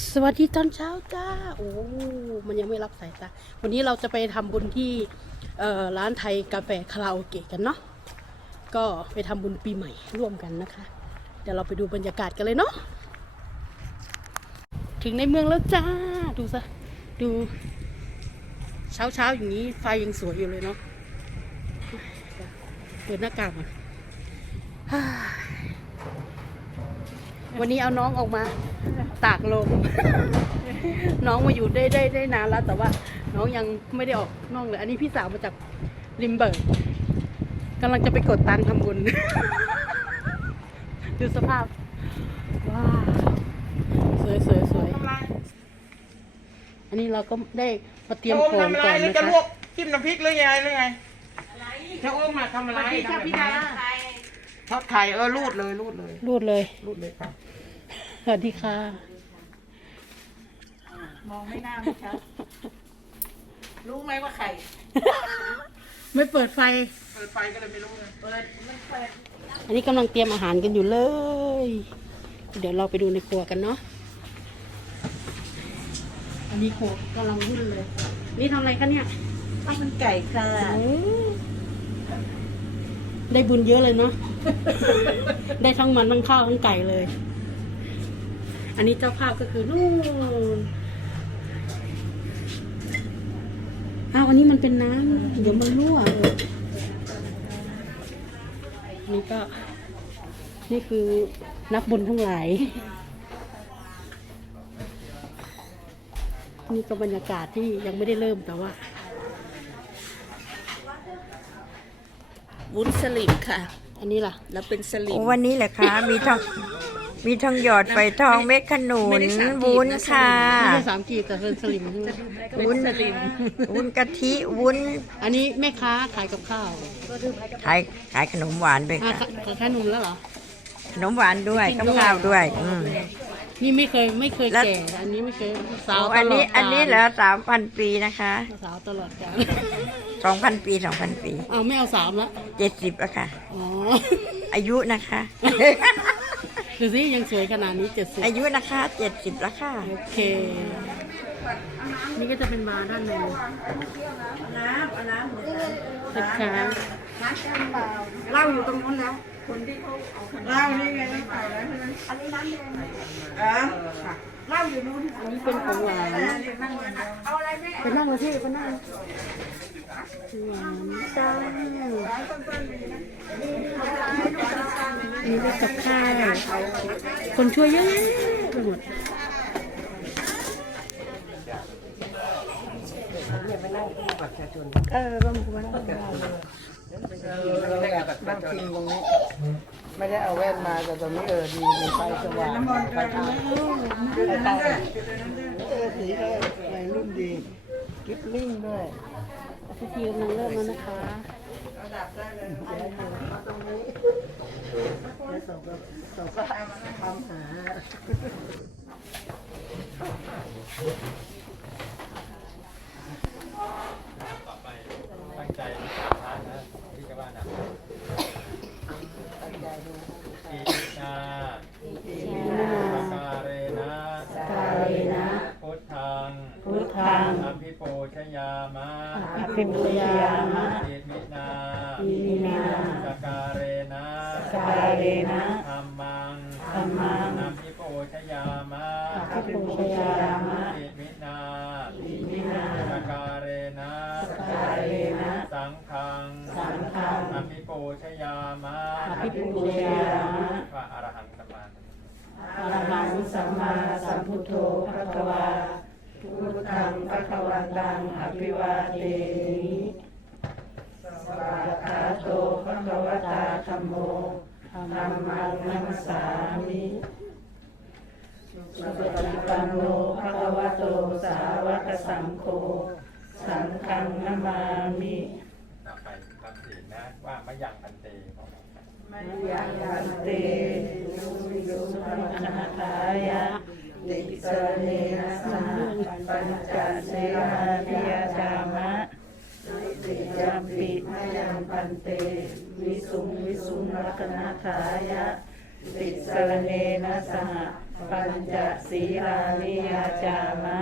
สวัสดีตอนเช้าจ้า โอ้ มันยังไม่รับสายจ้าวันนี้เราจะไปทำบุญที่เออร้านไทยกาแฟคาราโอเกะกันเนาะ ก็ไปทำบุญปีใหม่ร่วมกันนะคะ เดี๋ยวเราไปดูบรรยากาศกันเลยเนาะ ถึงในเมืองแล้วจ้า ดูซะ ดูเช้าเช้าๆอย่างนี้ไฟยังสวยอยู่เลยเนาะ เปิดหน้ากากมาวันนี้เอาน้องออกมา ตากลม น้องมาอยู่ได้ได้ได้นานแล้วแต่ว่า น้องยังไม่ได้ออกนอกเลย อันนี้พี่สาวมาจากริมเบิร์กกำลังจะไปกดตังค์ทำบุญ ดูสภาพ ว้าวสวยสวยสวยอันนี้เราก็ได้มาเตรียมโอมของทำอะไรก่อนหรือนะจะคะลวกจิ้มน้ำพริกหรือยังไงหรือไงถ้าโอมมาทำอะไรทำแบบนี้ทอดไข่เออรูดเลยรูดเลยรูดเลย รูดเลยค่ะ สวัสดีค่ะ มองไม่น่าไม่ชัดรู้ไหมว่าไข่ไม่เปิดไฟ เปิดไฟก็เลยไม่รู้เลยเปิดมันเปิดอันนี้กำลังเตรียมอาหารกันอยู่เลย เดี๋ยวเราไปดูในครัวกันเนาะ อันนี้ครัวกำลังวุ่นเลย นี่ทำอะไรคะเนี่ยข้าวมันไก่ค่ะอืมได้บุญเยอะเลยเนาะ ได้ทั้งมันทั้งข้าวทั้งไก่เลย อันนี้เจ้าภาพก็คือนู่น อันนี้มันเป็นน้ำเดี๋ยวมันรั่วนี่ก็ นี่คือนักบุญทั้งหลายนี่ก็บรรยากาศที่ยังไม่ได้เริ่มแต่ว่าวุ้นสลิมค่ะ อันนี้ล่ะ แล้วเป็นสลิมโอ้วันนี้แหละคะมีทอง มีทองหยอดไฟทองเม็ดขนุไม่นได้สามกีบวุ้นนะค่ะ ไม่ใช่สามกีบแต่เป็นสลิมใช่ไหมวุ้นวุ้นกะทิวุ้นอันนี้แม่ค้าขายกับข้าวขายขายขนมหวานด้วยอะค่ะ ขายขายนมแล้วเหรอ ขนมหวานด้วยกับข้าวด้วยอืม นี่ไม่เคยไม่เคยแล้ว แก่ อันนี้ไม่เคยสาวโอ้ตอันลอนี้ดอันนี้เหรอสามพันปีนะคะสาวตลอดกาลสองพันปีสองพันปีเอาไม่เอาสามละเจ็ดสิบแล้วค่ะ อ๋ออายุนะคะ ดูสิยังสวยขนาดนี้เจ็ดสิบอายุนะคะเจ็ดสิบแล้วค่ะ โอเค นี่ก็จะเป็นบาร์ด้านในนะคะเหล้าอยู่ตรงนู้นแล้ว คนที่เขาเอาเหล้านี่ไงน้ำเปล่าแล้วใช่ไหมอันนี้น้ำแดงเออค่ะเหล้าอยู่นู้นอันนี้เป็นของหวานเอาอะไรแม่ไปนั่งเลยที่ไปนั่งหวานจ้านี่เป็นกับข้าวคนช่วยเยอะแยะไปหมดเออบ้างกูไม่ได้บ้างกินตรงนี้ ไม่ได้เอาแว่นมาแต่ตรงนี้เออดีมีไฟสว่างไฟทางเออสีเออวัยรุ่นดี กิฟลิ่งด้วยพิธีกำลังเริ่มแล้วนะคะส่งก็ส่งก็ทำหา ตั้งใจทานนะที่จะว่านะอินาสการเรนะ กายนะ พุทธัง พุทธังอภิปูชยามะอภิปุยามะอิมินาอิมินาสการเรนะสการเรนะธรรมังธัมมังอภิปูชยามะอภิปุชยามะอิมินาอิมินาสการเรนะสการเรนะสังฆังสังฆังอภิปูชยามะอภิปุชยามะพระอรหันต์สัมมาสัมพุทธอรหังสัมมาสัมพุทโธพระคะวา พุทธังพระคะวันตังอภิวาเทมิสวากขาโตพระคะวตาธัมโมธัมมังนัมสสามิสุปฏิปันโนภะคะวะโตสาวกสังโฆสังฆังนามามินำไปทำศีลนะว่าไม่ยังพันเตของเรายันเตยุยุสังฆทายะ ติสเนนะสหปัญจเสมาธิยาจามะติยามปิมยังปันเตวิสุงวิสุงรักนาทายะติสรเนนะสหปัญจศีลานิยาจามะ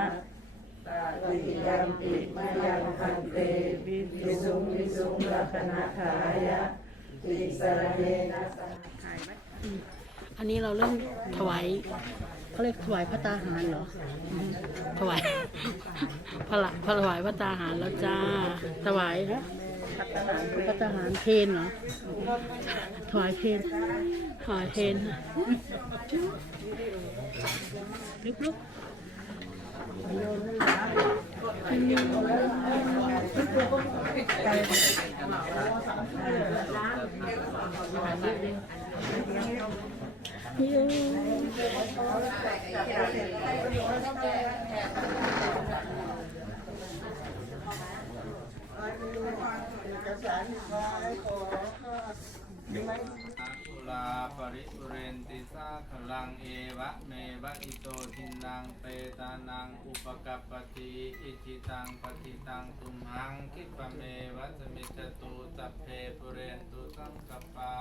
ตาติยัมปิมยังพันเตวิสุงวิสุงรัตนาขายะติสรเนนะสหอันนี้เราเริ่มถวาย เขาเรียกถวายพระตาหารเหรออืมถวายพระละพระถวายพระตาหารแล้วจ้าถวายนะพระตาหารเพนเหรอถวายเพนถวายเพนลุกลุกๆ อุลาปริปุเรนติสาขลังเอวะเมวะอิโตทินังเปตานังอุปกัปปติอิจิตังปฏิตังตุมหังคิปะเมวะสมิจจตุสัพเพปุเรนตุสังกปา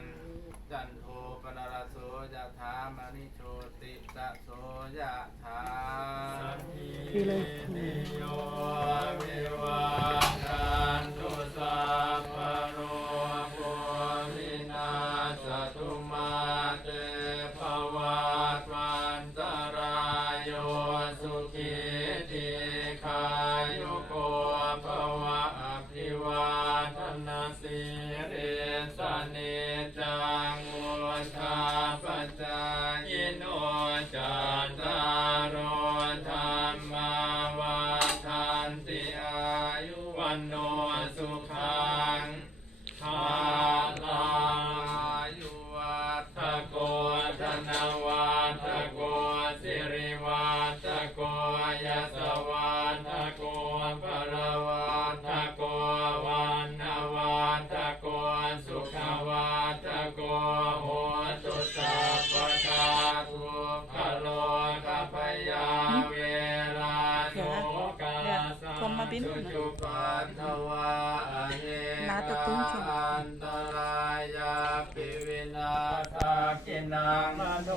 น จันโทปนรสโสยะถามณิโชติตะโสยะถาดีเลโย สุขวัฏโกโหตุสัพพทาทุกขโลกพยาเวราโสกาสัมสุจุปันทวาเยนาตตุ้งชอันตรายาปิวินาทากินังมโน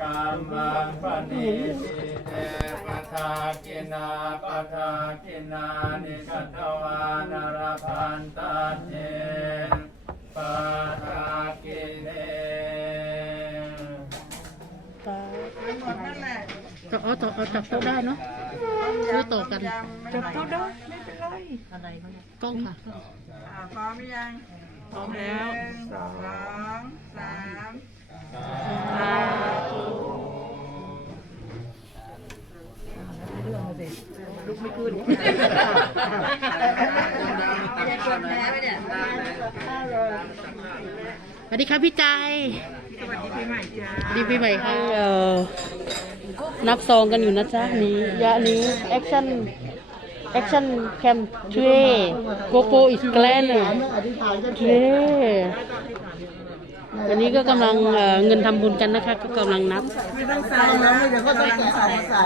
กรรมังปณิสิเตปทากินาปทากินานิกัตวานารพันตาเจ เอาต่อเอาจับโต๊ะได้เนาะซื้อต่อกันจับตัวได้ไม่เป็นไรกล้องค่ะอ่าพร้อมหรือยังพร้อมแล้วหนึ่งสองสามสวัสดีครับพี่ใจายสวัสดีปีใหม่จ้าดีปีใหม่ค่ะเอ่อ นับซองกันอยู่นะจ๊ะนี้ยะนี้แอคชั่นแอคชั่นแคมทรีโกโปอิสแกลนทรีวันนี้ก็กำลังเงินทำบุญกันนะคะ ก็กำลังนับไม่ต้องใส่แล้วเดี๋ยวก็ต้องใส่ใส่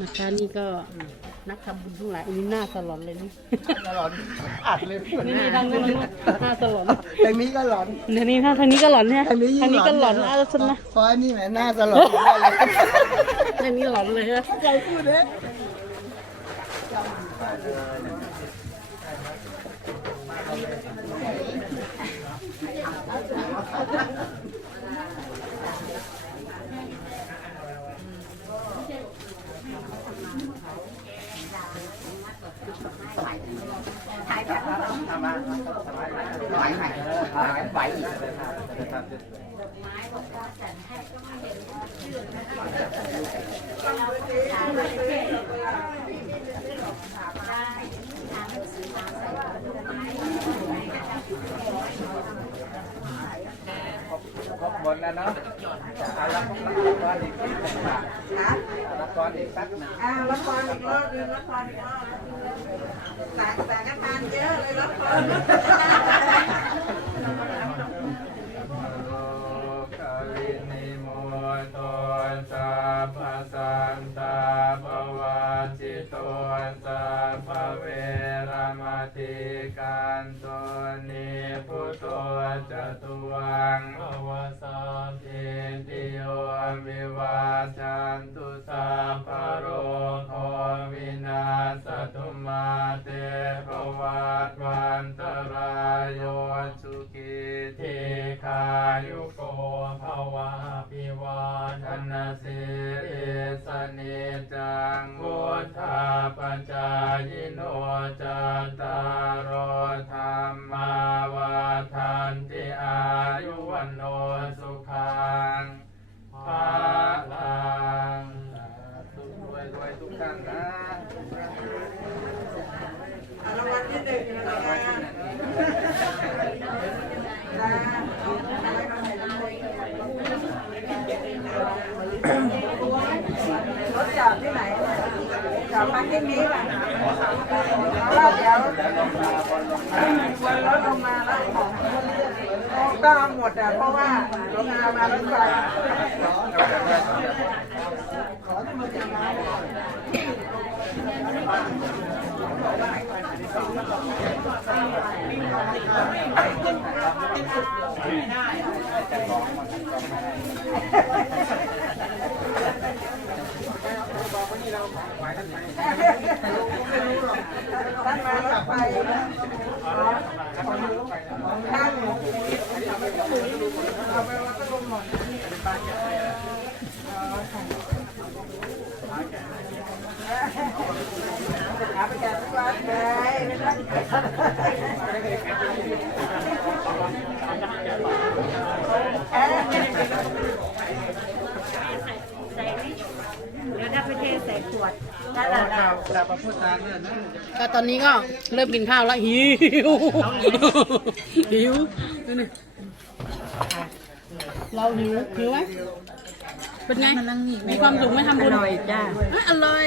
นะคะนี่ก็ นักทำบุญทั้งหลายอันนี้หน้าสลอนเลยนี่ก็หลอนอัดเลยนี่นี่ทางนู้นหน้าสลอนทางนี้ก็หลอนเนี่ยนี่ทางทางนี้ก็หลอนเนี่ยทางนี้ยิ่งทางนี้ก็หลอนใญ่อะฉันนะเพราะอันนี่แหมหน้าตลอดเลยทางนี้หลอนเลยฮะใจพูด เลยหมดแล้วเนาะเอาละก้อนอีกนิดหนึ่งค่ะละก้อนอีกสักหนึ่งอ่าละครอีกรอบนึงละครอีกรอบแต่แต่ก็ทานเยอะเลยละคร สตุมาเตภวัตวันตรายโยสุกิติคายุโกภวะปิวาทนาสิริสเนจังพุทธาปัญจายโนจตารธรรมาวาทันติอายุวันโนสุขังภา นที่นี้ป่ะแล้วเดี๋ยววนรถลงมาแล้วของก็หมดอะเพราะว่าลงมามารถไฟ ท่านมารถไฟท่านเอาไปวัดพระบรมหมดหาไปแจกทุกวันเลยไม่ได้เดี๋ยวถ้าไปเทใส่ข วดถ้าเราก็ตอนนี้ก็เริ่มกินข้าวแล้วหิวหิวนี่นี่เราหิวหิวไหมเป็นไงมีความสุขไหมทำบุญอร่อยจ้าอะอร่อย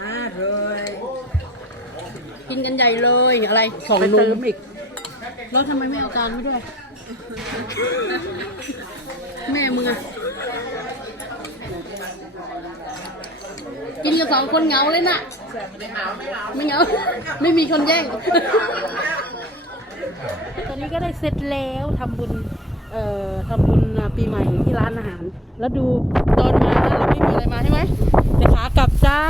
อร่อยกินกันใหญ่เลยอะไรสองนมอีกแล้วทำไมไม่เอาการไม่ด้วย แม่มึงอะ กินกันสองคนเหงาเลยน่ะ ไม่เหงา ไม่มีคนแย่ง ตอนนี้ก็ได้เสร็จแล้วทำบุญ เอ่อทำบุญปีใหม่ที่ร้านอาหาร แล้วดูตอนมาแล้วเราไม่มีอะไรมาใช่ไหมแต่ขากลับจ้า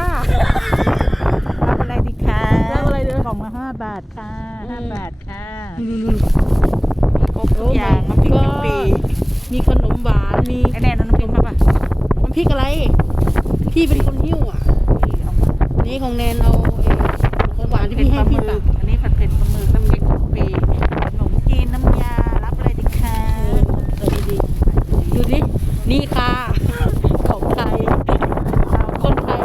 รับอะไรดีคะรับอะไรเด้อของมาห้าบาทค่ะห้าบาทค่ะ ริกอะไร พี่เป็นคนหิ้วอะ นี่ของแนนเอาเอ่อของหวานที่พี่ให้พี่ตัก อันนี้ผัดเผ็ดปลาหมึกน้ำพริกกะปิขนมจีนน้ำยา รับอะไรดีคะ เออดีๆดูดิ นี่ค่ะ ของไทย คนไทย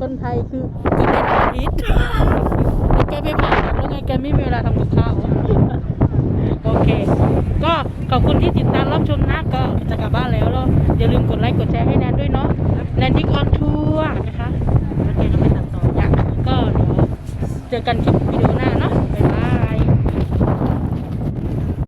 คนไทยคือกินได้ทุกอาทิตย์แล้วแกไม่ผ่านแล้วไงแกไม่มีเวลาทำกับข้าว โอเค ก็ขอบคุณที่ติดตามรับชมนะ ก็จะกลับบ้านแล้วแล้วอย่าลืมกดไลค์กดแชร์ให้แนนด้วยเนาะ แนนดิกออนทัวร์นะคะ แล้วแกก็ไปตัดต่อกันคลิปวิดีโอหน้า